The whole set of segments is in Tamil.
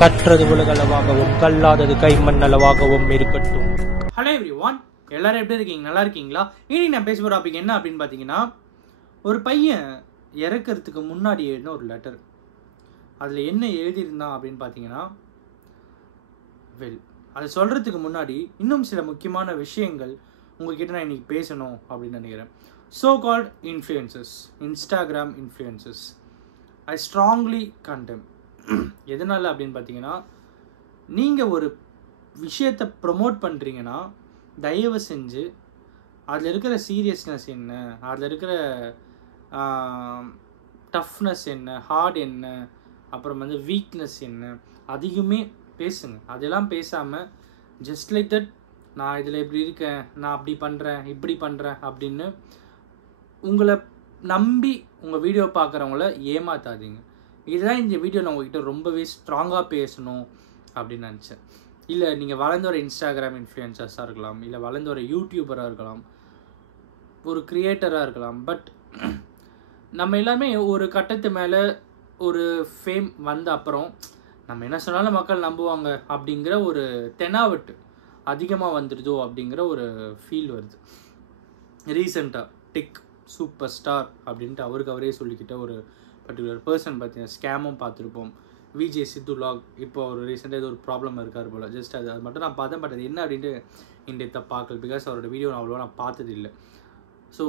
கற்றது உலகளவாகவும் கல்லாதது கைமண் அளவாகவும் இருக்கட்டும். ஹலோ எவ்ரிவான், எல்லாரும் எப்படி இருக்கீங்க? நல்லா இருக்கீங்களா? இனி நான் பேச போகிற டாபிக் என்ன அப்படின்னு பார்த்தீங்கன்னா, ஒரு பையன் இறக்கிறதுக்கு முன்னாடி எழுதின ஒரு லெட்டர். அதில் என்ன எழுதியிருந்தான் அப்படின்னு பார்த்தீங்கன்னா, அதை சொல்கிறதுக்கு முன்னாடி இன்னும் சில முக்கியமான விஷயங்கள் உங்கள்கிட்ட நான் இன்றைக்கி பேசணும் அப்படின்னு நினைக்கிறேன். So called influencers, Instagram influencers, I strongly condemn. எதனால் அப்படின்னு பார்த்தீங்கன்னா, நீங்கள் ஒரு விஷயத்தை ப்ரொமோட் பண்ணுறீங்கன்னா தயவு செஞ்சு அதில் இருக்கிற சீரியஸ்னஸ் என்ன, அதில் இருக்கிற டஃப்னஸ் என்ன, ஹார்ட் என்ன, அப்புறம் வந்து வீக்னஸ் என்ன, அதிகமே பேசுங்க. அதெல்லாம் பேசாமல் ஜஸ்ட் லைக் தட் நான் இதில் இப்படி இருக்கேன், நான் அப்படி பண்ணுறேன், இப்படி பண்ணுறேன் அப்படின்னு உங்களை நம்பி உங்கள் வீடியோ பார்க்குறவங்கள ஏமாற்றாதீங்க. இதுதான் இந்த வீடியோ நான் உங்கள்கிட்ட ரொம்பவே ஸ்ட்ராங்காக பேசணும் அப்படின்னு நினச்சேன். இல்லை நீங்கள் வளர்ந்து வர இன்ஸ்டாகிராம் இன்ஃப்ளூயன்சர்ஸாக இருக்கலாம், இல்லை வளர்ந்து வர யூடியூபராக இருக்கலாம், ஒரு கிரியேட்டராக இருக்கலாம். பட் நம்ம எல்லாமே ஒரு கட்டத்து மேலே ஒரு ஃபேம் வந்த அப்புறம் நம்ம என்ன சொன்னாலும் மக்கள் நம்புவாங்க அப்படிங்கிற ஒரு தெனாவட்டு அதிகமாக வந்துடுதோ அப்படிங்கிற ஒரு ஃபீல் வருது. ரீசெண்டாக டிக் சூப்பர் ஸ்டார் அப்படின்ட்டு அவருக்கு அவரே சொல்லிக்கிட்ட ஒரு பர்டிகுலர் பர்சன் பார்த்தீங்கன்னா ஸ்கேமும் பார்த்துருப்போம். விஜே சித்து லாக் இப்போ ஒரு ரீசெண்டாக ஏதோ ஒரு ப்ராப்ளம் இருக்கார் போல். ஜஸ்ட் அது மட்டும் நான் பார்த்தேன். பட் அது என்ன அப்படின்ட்டு இந்த பார்க்கல, பிகாஸ் அவரோட வீடியோ நான் அவ்வளோவா நான் பார்த்தது இல்லை. ஸோ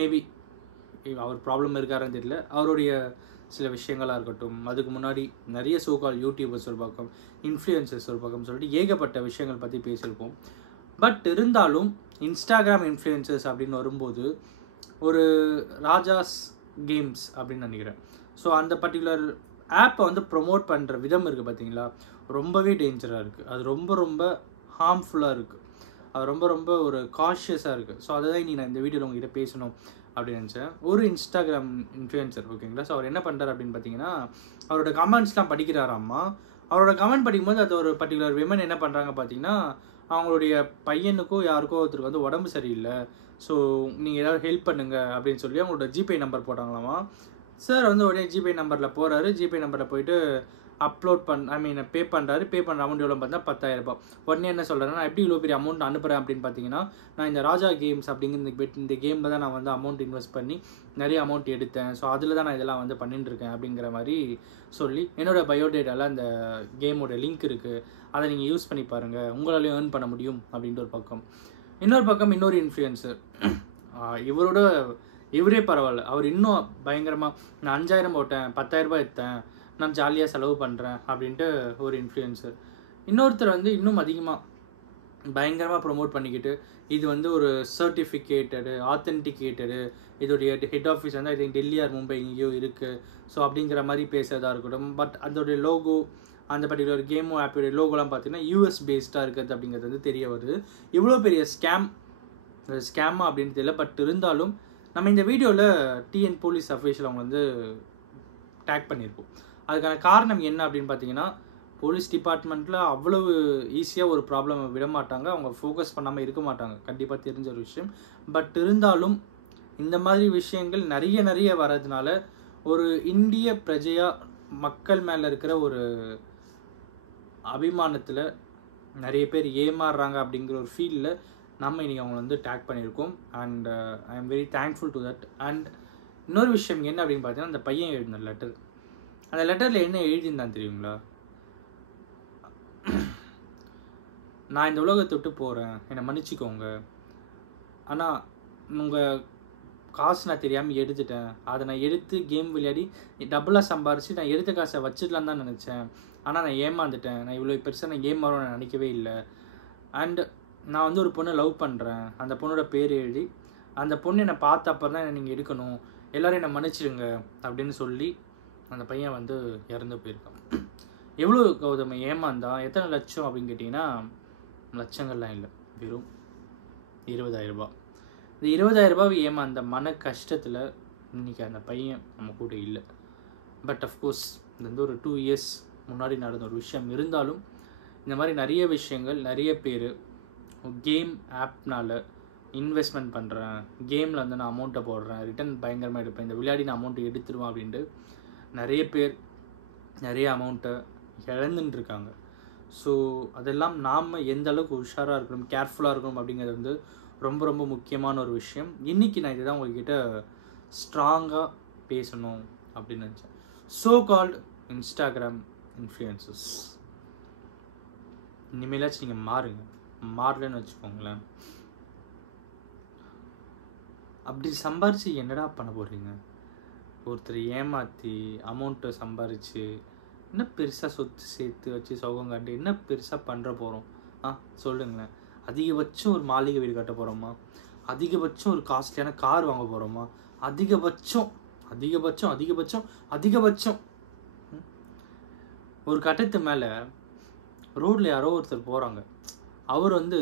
மேபி அவர் ப்ராப்ளம் இருக்காருன்னு தெரியல. அவருடைய சில விஷயங்களாக இருக்கட்டும், அதுக்கு முன்னாடி நிறைய சோகால் யூடியூபர்ஸ் ஒரு பக்கம், இன்ஃப்ளூயன்சர்ஸ் ஒரு பக்கம் சொல்லிட்டு ஏகப்பட்ட விஷயங்கள் பற்றி பேசியிருப்போம். பட் இருந்தாலும் இன்ஸ்டாகிராம் இன்ஃப்ளூயன்சர்ஸ் அப்படின்னு வரும்போது ஒரு ராஜாஸ் கேம்ஸ் அப்படின்னு நினைக்கிறேன். ஸோ அந்த பர்டிகுலர் ஆப்பை வந்து ப்ரொமோட் பண்ணுற விதம் இருக்குது பார்த்தீங்களா, ரொம்பவே டேஞ்சராக இருக்குது. அது ரொம்ப ரொம்ப ஹார்ம்ஃபுல்லாக இருக்குது. அது ரொம்ப ரொம்ப ஒரு காஷியஸாக இருக்குது. ஸோ அதை தான் நான் இந்த வீடியோவில் உங்ககிட்ட பேசணும் அப்படின்னு நினச்சேன். ஒரு இன்ஸ்டாகிராம் இன்ஃப்ளூயன்சர், ஓகேங்களா. ஸோ அவர் என்ன பண்ணுறாரு அப்படின்னு பார்த்தீங்கன்னா, அவரோட கமெண்ட்ஸ்லாம் படிக்கிறாராம்மா. அவரோட கமெண்ட் படிக்கும்போது அது ஒரு பர்டிகுலர் விமன் என்ன பண்ணுறாங்க பார்த்தீங்கன்னா, அவங்களுடைய பையனுக்கோ யாருக்கோ ஒருத்தருக்கு வந்து உடம்பு சரியில்லை, ஸோ நீங்கள் ஏதாவது ஹெல்ப் பண்ணுங்கள் அப்படின்னு சொல்லி அவங்களோட ஜிபே நம்பர் போட்டாங்களாமா. சார் வந்து உடனே ஜிபே நம்பரில் போகிறாரு. ஜிபே நம்பரில் போயிட்டு அப்லோட் பே பண்ணுறாரு. பே பண்ணுற அமௌண்ட் எவ்வளோ பார்த்தா 10,000 ரூபாய். உடனே என்ன சொல்கிறேன்னா, நான் எப்படி இவ்வளோ பெரிய அமௌண்ட் அனுப்புகிறேன் அப்படின்னு பார்த்தீங்கன்னா, நான் இந்த ராஜா கேம்ஸ் அப்படிங்கிற இந்த கேமில் தான் நான் வந்து அமௌண்ட் இன்வெஸ்ட் பண்ணி நிறைய அமௌண்ட் எடுத்தேன். ஸோ அதில் தான் நான் இதெல்லாம் வந்து பண்ணிட்டுருக்கேன் அப்படிங்கிற மாதிரி சொல்லி, என்னோடய பயோடேட்டாவில் அந்த கேமோட லிங்க் இருக்குது, அதை நீங்கள் யூஸ் பண்ணி பாருங்கள், உங்களாலேயும் ஏர்ன் பண்ண முடியும் அப்படின்ட்டு ஒரு பக்கம். இன்னொரு பக்கம் இன்னொரு இன்ஃப்ளூயன்சர், இவரே பரவாயில்ல, அவர் இன்னும் பயங்கரமாக நான் 5,000 போட்டேன், 10,000 ரூபாய் எடுத்தேன், நான் ஜாலியாக செலவு பண்ணுறேன் அப்படின்ட்டு ஒரு இன்ஃப்ளூயன்சர். இன்னொருத்தர் வந்து இன்னும் அதிகமாக பயங்கரமாக ப்ரொமோட் பண்ணிக்கிட்டு, இது வந்து ஒரு சர்டிஃபிகேட்டடு ஆத்தென்டிகேட்டடு, இதோடைய ஹெட் ஆஃபீஸ் வந்து I think Delhi or Mumbai எங்கேயோ இருக்குது, ஸோ அப்படிங்கிற மாதிரி பேசுகிறதா இருக்கட்டும். பட் அதோடைய லோகோ, அந்த பர்டிகுலர் கேமோ ஆப்போடைய லோகோலாம் பார்த்தீங்கன்னா யூஎஸ் பேஸ்டாக இருக்குது அப்படிங்கிறது வந்து தெரிய வருது. இவ்வளோ பெரிய ஸ்கேமா அப்படின்னு தெரியல. பட் இருந்தாலும் நம்ம இந்த வீடியோவில் டிஎன் போலீஸ் அஃபீஷியல் அவங்க வந்து டேக் பண்ணியிருப்போம். அதுக்கான காரணம் என்ன அப்படின்னு பார்த்தீங்கன்னா, போலீஸ் டிபார்ட்மெண்ட்டில் அவ்வளவு ஈஸியாக ஒரு ப்ராப்ளமை விட மாட்டாங்க, அவங்க ஃபோக்கஸ் பண்ணாமல் இருக்க மாட்டாங்க, கண்டிப்பாக தெரிஞ்ச ஒரு விஷயம். பட் இருந்தாலும் இந்த மாதிரி விஷயங்கள் நிறைய வர்றதுனால ஒரு இந்திய பிரஜையாக மக்கள் மேலே இருக்கிற ஒரு அபிமானத்தில் நிறைய பேர் ஏமாறுறாங்க அப்படிங்கிற ஒரு ஃபீலில் நம்ம இன்றைக்கி அவங்களை வந்து டேக் பண்ணியிருக்கோம். And I am very thankful to that. And இன்னொரு விஷயம் என்ன அப்படின்னு பார்த்தீங்கன்னா, அந்த பையன் எழுதின லெட்டர், அந்த லெட்டரில் என்ன எழுதியிருந்தான் தெரியுங்களா? நான் இந்த உலகத்தை விட்டு போகிறேன், என்னை மன்னிச்சிக்கோங்க, ஆனால் உங்கள் காசு நான் தெரியாமல் எடுத்துட்டேன், அதை நான் எடுத்து கேம் விளையாடி டபுளாக சம்பாரித்து நான் எடுத்த காசை வச்சிடலான்னு தான் நினச்சேன், ஆனால் நான் ஏமாந்துட்டேன், நான் இவ்வளோ பெருசாக நான் கேம் வருவேன் நான் நினைக்கவே இல்லை. அண்ட் நான் வந்து ஒரு பொண்ணை லவ் பண்ணுறேன், அந்த பொண்ணோட பேர் எழுதி, அந்த பொண்ணு என்னை பார்த்த அப்புறம் தான் என்னை நீங்கள் எடுக்கணும், எல்லோரும் என்னை மன்னிச்சிடுங்க அப்படின்னு சொல்லி அந்த பையன் வந்து இறந்து போயிருக்கான். எவ்வளோ கௌதம் ஏமாந்தான், எத்தனை லட்சம் அப்படின்னு கேட்டிங்கன்னா, லட்சங்கள்லாம் இல்லை, வெறும் 20,000 ரூபாய். இந்த 20,000 ரூபாய் ஏமாந்த மன கஷ்டத்தில் இன்றைக்கி அந்த பையன் நம்ம கூட இல்லை. பட் அஃப்கோர்ஸ் இது வந்து ஒரு 2 இயர்ஸ் முன்னாடி நடந்த ஒரு விஷயம். இருந்தாலும் இந்த மாதிரி நிறைய விஷயங்கள், நிறைய பேர் கேம் ஆப்னால் இன்வெஸ்ட்மெண்ட் பண்ணுறேன், கேமில் வந்து நான் அமௌண்ட்டை போடுறேன், ரிட்டன் பயங்கரமாக எடுப்பேன், இந்த விளையாடி நான் அமௌண்ட்டை எடுத்துருவேன் அப்படின்ட்டு நிறைய பேர் நிறைய அமௌண்ட்டை இழந்துட்டு இருக்காங்க. ஸோ அதெல்லாம் நாம் எந்த அளவுக்கு உஷாராக இருக்கணும், கேர்ஃபுல்லாக இருக்கணும் அப்படிங்கிறது வந்து ரொம்ப ரொம்ப முக்கியமான ஒரு விஷயம். இன்றைக்கி நான் இதுதான் உங்கள்கிட்ட ஸ்ட்ராங்காக பேசணும் அப்படின்னு நினச்சேன். ஸோ கால்டு இன்ஸ்டாகிராம் இன்ஃப்ளூயன்சஸ், இனிமேலாச்சும் நீங்கள் மாறலன்னு வச்சுக்கோங்களேன். அப்படி சம்பாரித்து என்னடா பண்ண போகிறீங்க? ஒருத்தர் ஏமாற்றி அமௌண்ட்டை சம்பாரித்து என்ன பெருசாக சொத்து சேர்த்து வச்சு சோகம் காட்டி என்ன பெருசாக பண்ணுற போகிறோம்? சொல்லுங்களேன். அதிகபட்சம் ஒரு மாளிகை வீடு கட்ட போகிறோமா? அதிகபட்சம் ஒரு காஸ்ட்லியான கார் வாங்க போகிறோமா? அதிகபட்சம் அதிகபட்சம் அதிகபட்சம் அதிகபட்சம் ஒரு கட்டத்து மேலே ரோட்டில் யாரோ ஒருத்தர் போகிறாங்க, அவர் வந்து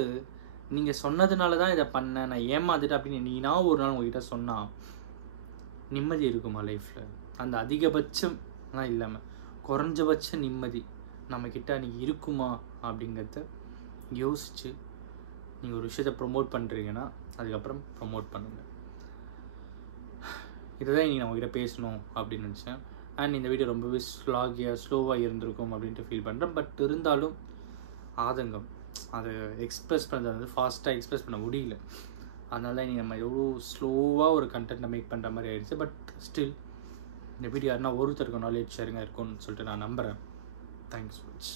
நீங்கள் சொன்னதுனால தான் இதை பண்ணேன், நான் ஏமாந்துட்டேன் அப்படின்னு நீனா ஒரு நாள் உங்ககிட்ட சொன்னால் நிம்மதி இருக்குமா லைஃப்பில்? அந்த அதிகபட்சம்லாம் இல்லாமல் குறைஞ்சபட்ச நிம்மதி நம்மக்கிட்ட அன்றைக்கி இருக்குமா அப்படிங்கிறத யோசித்து நீங்கள் ஒரு விஷயத்தை ப்ரொமோட் பண்ணுறீங்கன்னா அதுக்கப்புறம் ப்ரொமோட் பண்ணுங்கள். இதை தான் நீங்கள் நான் உங்ககிட்ட பேசணும் அப்படின்னு நினச்சேன். அண்ட் இந்த வீடியோ ரொம்பவே ஸ்லோவாக இருந்திருக்கும் அப்படின்ட்டு ஃபீல் பண்ணுறேன். பட் இருந்தாலும் ஆதங்கம், அதை எக்ஸ்ப்ரெஸ் பண்ணுறது வந்து ஃபாஸ்ட்டாக எக்ஸ்ப்ரெஸ் பண்ண முடியல. அதனால தான் நீங்கள் நம்ம எவ்வளோ ஸ்லோவாக ஒரு கண்டென்ட்டை மேக் பண்ணுற மாதிரி ஆகிடுச்சு. பட் ஸ்டில் இந்த வீடியோ யாருன்னா ஒருத்தருக்கு நாலேஜ் ஷேரிங்காக இருக்கும்னு சொல்லிட்டு நான் நம்புகிறேன். Thanks much.